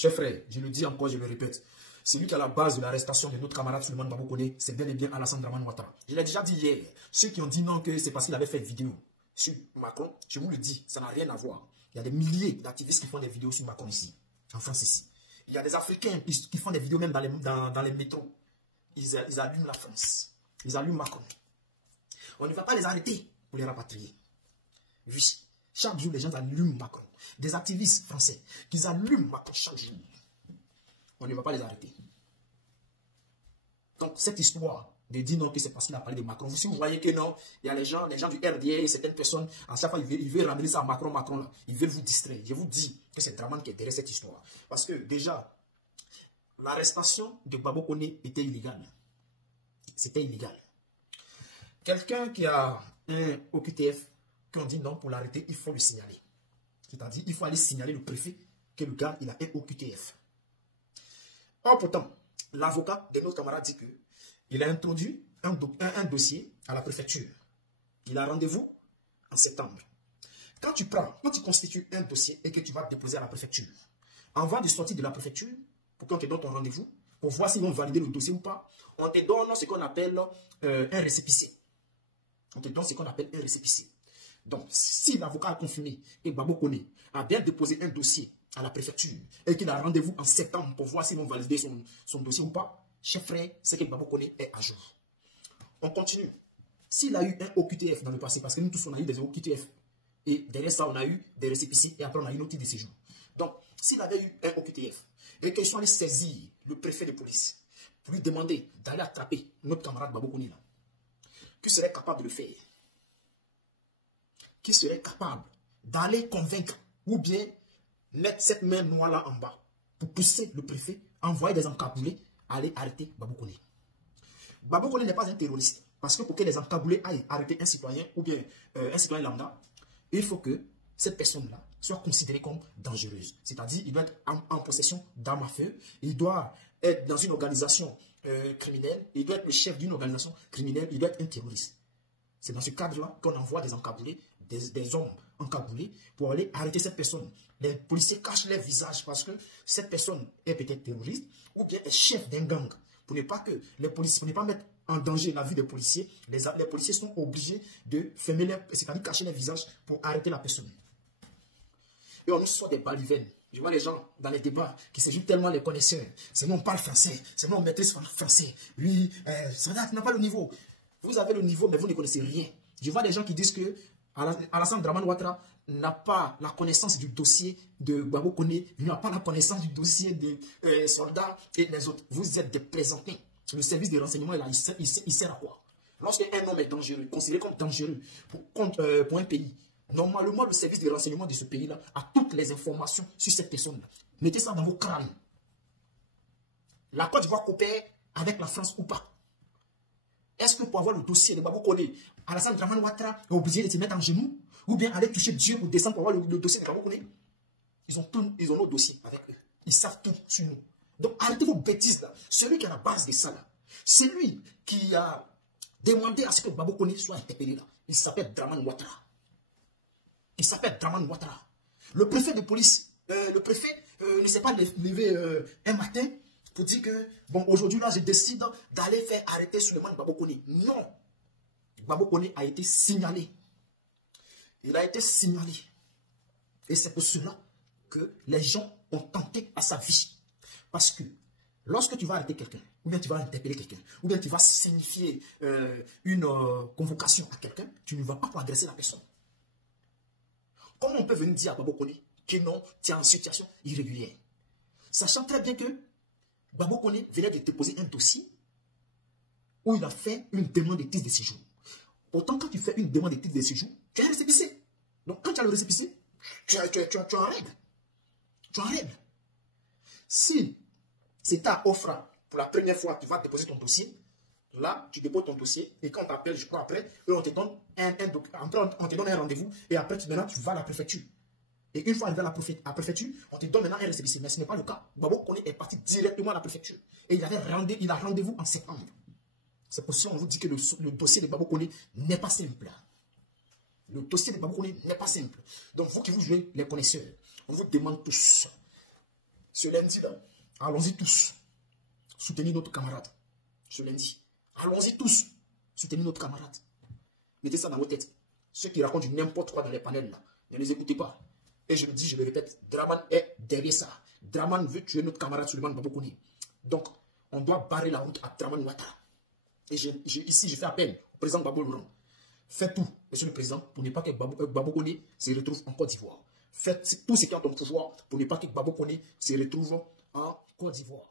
Chers frères, je le dis encore, je le répète. Celui qui est à la base de l'arrestation de notre camarade Suleiman Babou Koné, c'est bel et bien Alassane Dramane Ouattara. Je l'ai déjà dit hier. Ceux qui ont dit non, que c'est parce qu'il avait fait une vidéo sur Macron, je vous le dis, ça n'a rien à voir. Il y a des milliers d'activistes qui font des vidéos sur Macron ici, en France ici. Il y a des Africains qui font des vidéos même dans les métros. Ils allument la France. Ils allument Macron. On ne va pas les arrêter pour les rapatrier. Oui. Chaque jour, les gens allument Macron. Des activistes français qui allument Macron chaque jour. On ne va pas les arrêter. Donc, cette histoire de dire non que c'est parce qu'il a parlé de Macron. Si vous voyez que non, il y a les gens du RDA, certaines personnes, à chaque fois, ils veulent ramener ça à Macron, là. Ils veulent vous distraire. Je vous dis que c'est Dramane qui est derrière cette histoire. Parce que déjà, l'arrestation de Babou Koné était illégale. C'était illégal. Quelqu'un qui a un OQTF, qu'on dit non, pour l'arrêter, il faut le signaler. C'est-à-dire, il faut aller signaler le préfet que le gars, il a un OQTF. Or, pourtant, l'avocat de notre camarade dit qu'il a introduit un dossier à la préfecture. Il a rendez-vous en septembre. Quand tu constitues un dossier et que tu vas déposer à la préfecture, avant de sortir de la préfecture, pour qu'on te donne ton rendez-vous, pour voir s'ils vont valider le dossier ou pas, on te donne ce qu'on appelle un récépissé. On te donne ce qu'on appelle un récépissé. Donc, si l'avocat a confirmé que Babou Koné a bien déposé un dossier à la préfecture et qu'il a rendez-vous en septembre pour voir s'ils vont valider son dossier ou pas, chef frère, c'est que Babou Koné est à jour. On continue. S'il a eu un OQTF dans le passé, parce que nous tous on a eu des OQTF, et derrière ça on a eu des récépissés et après on a eu une notice de séjour. Donc, s'il avait eu un OQTF et qu'ils sont allés saisir le préfet de police pour lui demander d'aller attraper notre camarade Babou Koné là, qui serait capable de le faire? Qui serait capable d'aller convaincre ou bien mettre cette main noire-là en bas pour pousser le préfet, envoyer des encaboulés, aller arrêter Babou Koné. Babou Koné n'est pas un terroriste. Parce que pour que les encaboulés aillent arrêter un citoyen ou bien un citoyen lambda, il faut que cette personne-là soit considérée comme dangereuse. C'est-à-dire il doit être en possession d'armes à feu, il doit être dans une organisation criminelle, il doit être le chef d'une organisation criminelle, il doit être un terroriste. C'est dans ce cadre-là qu'on envoie des encaboulés, des hommes encaboulés pour aller arrêter cette personne. Les policiers cachent leur visage parce que cette personne est peut-être terroriste ou bien est chef d'un gang. Pour ne pas mettre en danger la vie des policiers, les policiers sont obligés de fermer c'est-à-dire cacher les visages pour arrêter la personne. Et on nous sort des balivernes. Je vois les gens dans les débats qui se jouent tellement les connaisseurs. C'est nous on parle français, c'est nous on maîtrise français. Oui, ça n'a pas le niveau. Vous avez le niveau, mais vous ne connaissez rien. Je vois des gens qui disent que Alassane Dramane Ouattara n'a pas la connaissance du dossier de Babou Koné, il n'a pas la connaissance du dossier des soldats et les autres. Vous êtes des plaisantés. Le service de renseignement, là, il sert à quoi? Lorsqu'un homme est dangereux, considéré comme dangereux pour un pays, normalement, le service de renseignement de ce pays-là a toutes les informations sur cette personne-là. Mettez ça dans vos crânes. La Côte d'Ivoire coopère avec la France ou pas? Est-ce que pour avoir le dossier de Babou Koné, Alassane Dramane Ouattara est obligé de se mettre en genoux? Ou bien aller toucher Dieu pour descendre pour avoir le dossier de Babou Koné? Ils ont nos dossiers avec eux. Ils savent tout sur nous. Donc arrêtez vos bêtises là. Celui qui est à la base de ça là, c'est lui qui a demandé à ce que Babou Koné soit interpellé là. Il s'appelle Dramane Ouattara. Il s'appelle Dramane Ouattara. Le préfet de police, ne s'est pas levé un matin pour dire que, bon, aujourd'hui, là, je décide d'aller faire arrêter Suleiman Babou Koné. Non. Babou Koné a été signalé. Il a été signalé. Et c'est pour cela que les gens ont tenté à sa vie. Parce que lorsque tu vas arrêter quelqu'un, ou bien tu vas interpeller quelqu'un, ou bien tu vas signifier une convocation à quelqu'un, tu ne vas pas pour agresser la personne. Comment on peut venir dire à Babou Koné que non, tu es en situation irrégulière? Sachant très bien que Babou Koné venait de déposer un dossier où il a fait une demande de titre de séjour. Pourtant, quand tu fais une demande de titre de séjour, tu as un récépissé. Donc, quand tu as le récépissé, tu as en règle. Tu as en règle. Si c'est ta offre pour la première fois, tu vas déposer ton dossier, là, tu déposes ton dossier et quand on t'appelle, je crois après, on te donne un rendez-vous et après, maintenant, tu vas à la préfecture. Et une fois arrivé à la préfecture, on te donne maintenant un récépissé. Mais ce n'est pas le cas. Babou Koné est parti directement à la préfecture. Et il a rendez-vous en septembre. C'est pour ça qu'on vous dit que le dossier de Babou Koné n'est pas simple. Le dossier de Babou Koné n'est pas simple. Donc, vous qui vous jouez les connaisseurs, on vous demande tous Ce lundi, allons-y tous. Soutenir notre camarade. Ce lundi. Allons-y tous. Soutenir notre camarade. Mettez ça dans vos têtes. Ceux qui racontent du n'importe quoi dans les panels, là, ne les écoutez pas. Et je le dis, je le répète, Draman est derrière ça. Draman veut tuer notre camarade Suleiman Babou Koné. Donc, on doit barrer la route à Draman Ouattara. Et ici, je fais appel au président Gbagbo Laurent. Faites tout, monsieur le président, pour ne pas que Babou Koné se retrouve en Côte d'Ivoire. Faites tout ce qui est en ton pouvoir pour ne pas que Babou Koné se retrouve en Côte d'Ivoire.